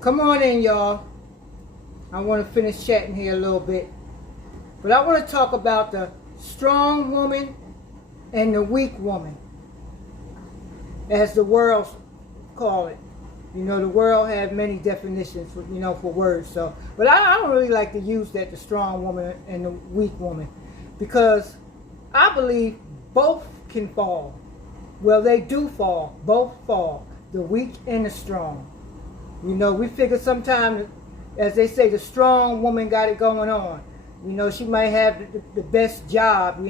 Come on in, y'all. I want to finish chatting here a little bit. But I want to talk about the strong woman and the weak woman, as the world call it. You know, the world has many definitions for, for words. So, but I don't really like to use that, the strong woman and the weak woman, because I believe both can fall. Well, they do fall. Both fall. The weak and the strong. You know, we figure sometimes, as they say, the strong woman got it going on. You know, she might have the best job,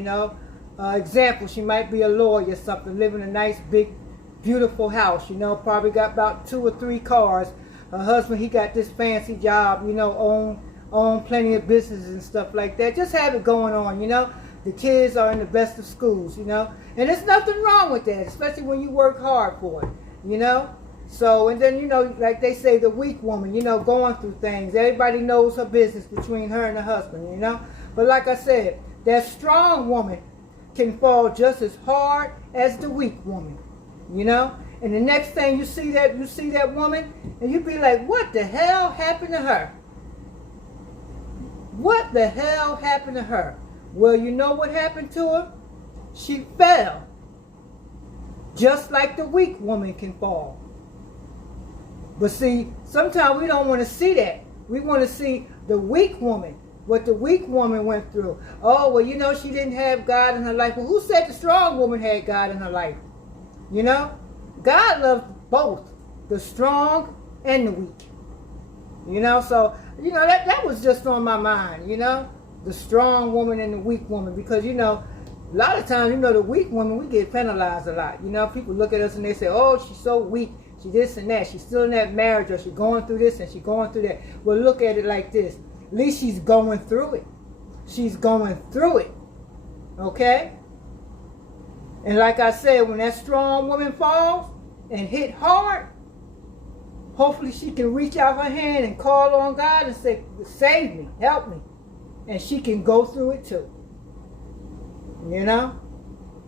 example, she might be a lawyer or something, live in a nice, big, beautiful house, probably got about 2 or 3 cars. Her husband, he got this fancy job, own plenty of businesses and stuff like that. Just have it going on, The kids are in the best of schools, And there's nothing wrong with that, especially when you work hard for it, So, and then, like they say, the weak woman, going through things. Everybody knows her business between her and her husband, But like I said, that strong woman can fall just as hard as the weak woman, And the next thing you see that woman, and you be like, what the hell happened to her? What the hell happened to her? Well, you know what happened to her? She fell. Just like the weak woman can fall. But see, sometimes we don't want to see that. We want to see the weak woman, what the weak woman went through. Oh, well, she didn't have God in her life. Well, who said the strong woman had God in her life? God loves both, the strong and the weak. So, that was just on my mind, the strong woman and the weak woman. Because, a lot of times, the weak woman, we get penalized a lot. People look at us and they say, oh, she's so weak. She this and that. She's still in that marriage, or she's going through this and she's going through that. Well, look at it like this. At least she's going through it. She's going through it. Okay? And like I said, when that strong woman falls and hit hard, hopefully she can reach out her hand and call on God and say, save me, help me. And she can go through it too.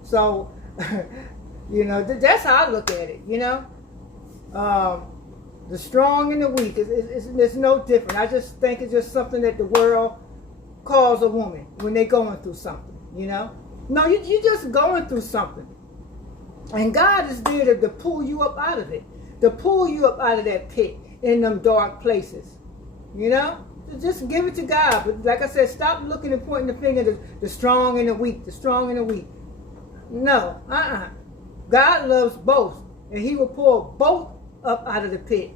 So, that's how I look at it, The strong and the weak, it's no different. I just think it's just something that the world calls a woman when they're going through something, No, you're just going through something. And God is there to pull you up out of it. To pull you up out of that pit in them dark places. Just give it to God. But like I said, stop looking and pointing the finger to the strong and the weak. The strong and the weak. No, God loves both. And he will pull both up out of the pit.